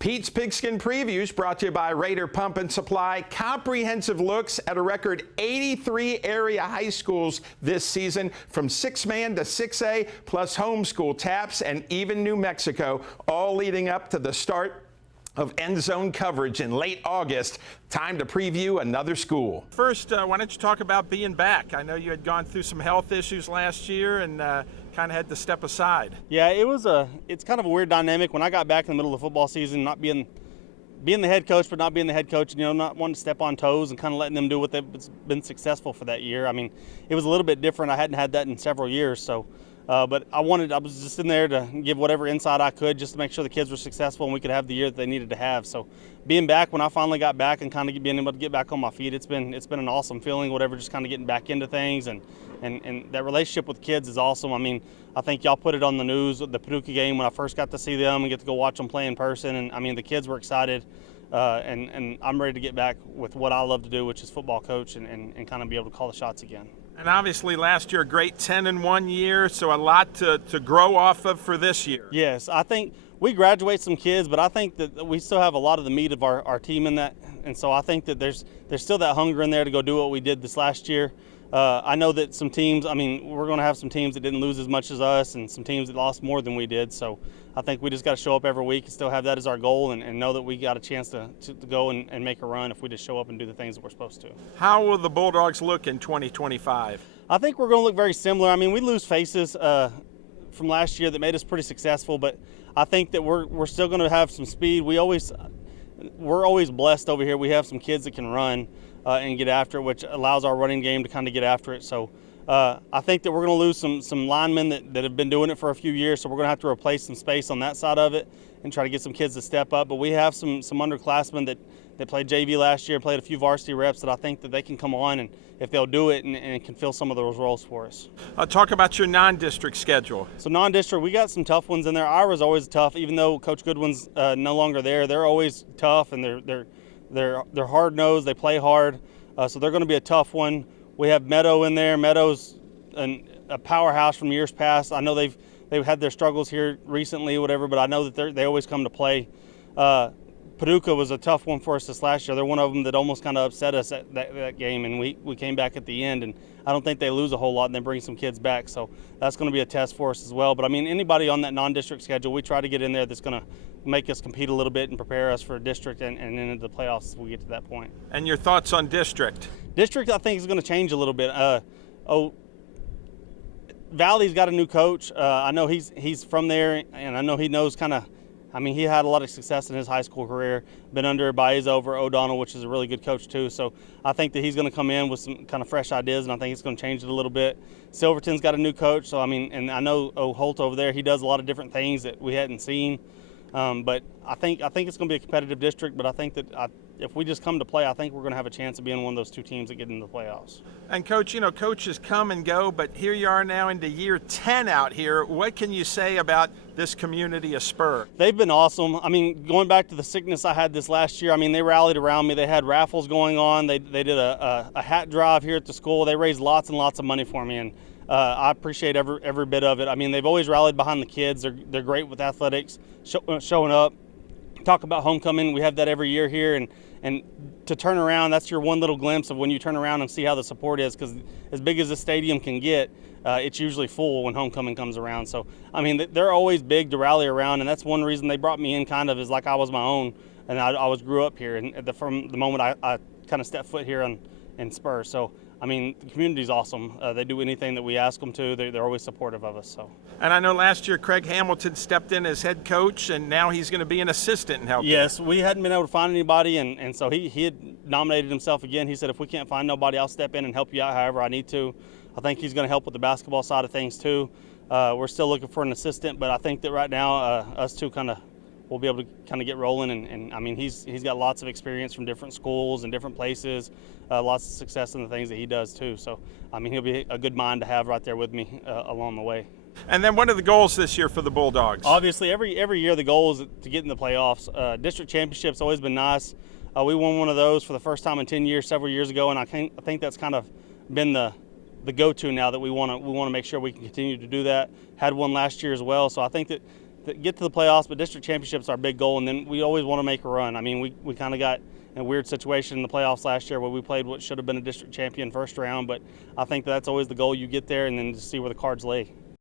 Pete's Pigskin Previews brought to you by Raider Pump and Supply. Comprehensive looks at a record 83 area high schools this season, from 6-man to 6A, plus homeschool taps and even New Mexico, all leading up to the start of end zone coverage in late August. Time to preview another school. First, why don't you talk about being back? I know you had gone through some health issues last year and kind of had to step aside. Yeah, it's kind of a weird dynamic when I got back in the middle of the football season, not being the head coach, but not being the head coach, not wanting to step on toes and kind of letting them do what they've been successful for that year. I mean, it was a little bit different. I hadn't had that in several years, so. But I was just in there to give whatever insight I could just to make sure the kids were successful and we could have the year that they needed to have. So being back, when I finally got back and kind of being able to get back on my feet, it's been an awesome feeling, just kind of getting back into things. And that relationship with kids is awesome. I mean, I think y'all put it on the news, the Paducah game, when I first got to see them and get to go watch them play in person. And, I mean, the kids were excited. And I'm ready to get back with what I love to do, which is football coach, and kind of be able to call the shots again. And obviously last year, a great 10-1 year, so a lot to grow off of for this year. Yes, I think we graduate some kids, but I think that we still have a lot of the meat of our team in that. And so I think that there's still that hunger in there to go do what we did this last year. I know that some teams, we're going to have some teams that didn't lose as much as us and some teams that lost more than we did. So I think we just got to show up every week and still have that as our goal and know that we got a chance to go and make a run if we just show up and do the things that we're supposed to. How will the Bulldogs look in 2025? I think we're going to look very similar. I mean, we lose faces from last year that made us pretty successful, but I think that we're still going to have some speed. We're always blessed over here. We have some kids that can run and get after it, which allows our running game to kind of get after it. So I think that we're going to lose some linemen that have been doing it for a few years, so we're going to have to replace some space on that side of it and try to get some kids to step up. But we have some underclassmen that played JV last year, played a few varsity reps, that I think that they can come on and if they'll do it and can fill some of those roles for us. Talk about your non-district schedule. So non-district, we got some tough ones in there. Ira's always tough, even though Coach Goodwin's no longer there. They're always tough, and they're hard-nosed. They play hard, so they're going to be a tough one. We have Meadow in there. Meadow's a powerhouse from years past. I know they've had their struggles here recently, whatever, but I know that they always come to play. Paducah was a tough one for us this last year. They're one of them that almost kind of upset us at that game, and we came back at the end, and I don't think they lose a whole lot and then bring some kids back. So that's going to be a test for us as well. But, I mean, anybody on that non-district schedule, we try to get in there that's going to make us compete a little bit and prepare us for district and into the playoffs if we get to that point. And your thoughts on district? District, I think, is going to change a little bit. Valley's got a new coach. I know he's from there, and I know he knows he had a lot of success in his high school career, been under Baez over O'Donnell, which is a really good coach too. So I think that he's going to come in with some kind of fresh ideas, and I think it's going to change it a little bit. Silverton's got a new coach, so and I know Holt over there, he does a lot of different things that we hadn't seen. But I think it's going to be a competitive district, but I think that if we just come to play, I think we're going to have a chance of being one of those two teams that get into the playoffs. And Coach, coaches come and go, but here you are now into year 10 out here. What can you say about this community of Spur? They've been awesome. Going back to the sickness I had this last year, they rallied around me. They had raffles going on. They did a hat drive here at the school. They raised lots and lots of money for me, and I appreciate every bit of it. They've always rallied behind the kids. They're great with athletics, showing up. Talk about homecoming. We have that every year here, and to turn around, that's your one little glimpse of when you turn around and see how the support is, because as big as the stadium can get, it's usually full when homecoming comes around. So, they're always big to rally around, and that's one reason they brought me in is like I was my own, and I grew up here, and from the moment I kind of stepped foot here in Spur. So, the community's awesome. They do anything that we ask them to. They're always supportive of us. So. And I know last year Craig Hamilton stepped in as head coach, and now he's going to be an assistant and help. Yes, we hadn't been able to find anybody, and so he had nominated himself again. He said, if we can't find nobody, I'll step in and help you out however I need to. I think he's going to help with the basketball side of things too. We're still looking for an assistant, but I think that right now us two we'll be able to kind of get rolling, and he's got lots of experience from different schools and different places, lots of success in the things that he does too. So, he'll be a good mind to have right there with me along the way. And then what are the goals this year for the Bulldogs? Obviously, every year the goal is to get in the playoffs. District championship's always been nice. We won one of those for the first time in 10 years several years ago, and I think that's kind of been the go-to now that we want to make sure we can continue to do that. Had one last year as well, so I think that get to the playoffs, but district championship's our big goal, and then we always want to make a run. I mean, we kind of got in a weird situation in the playoffs last year where we played what should have been a district champion first round, but I think that's always the goal. You get there and then just see where the cards lay.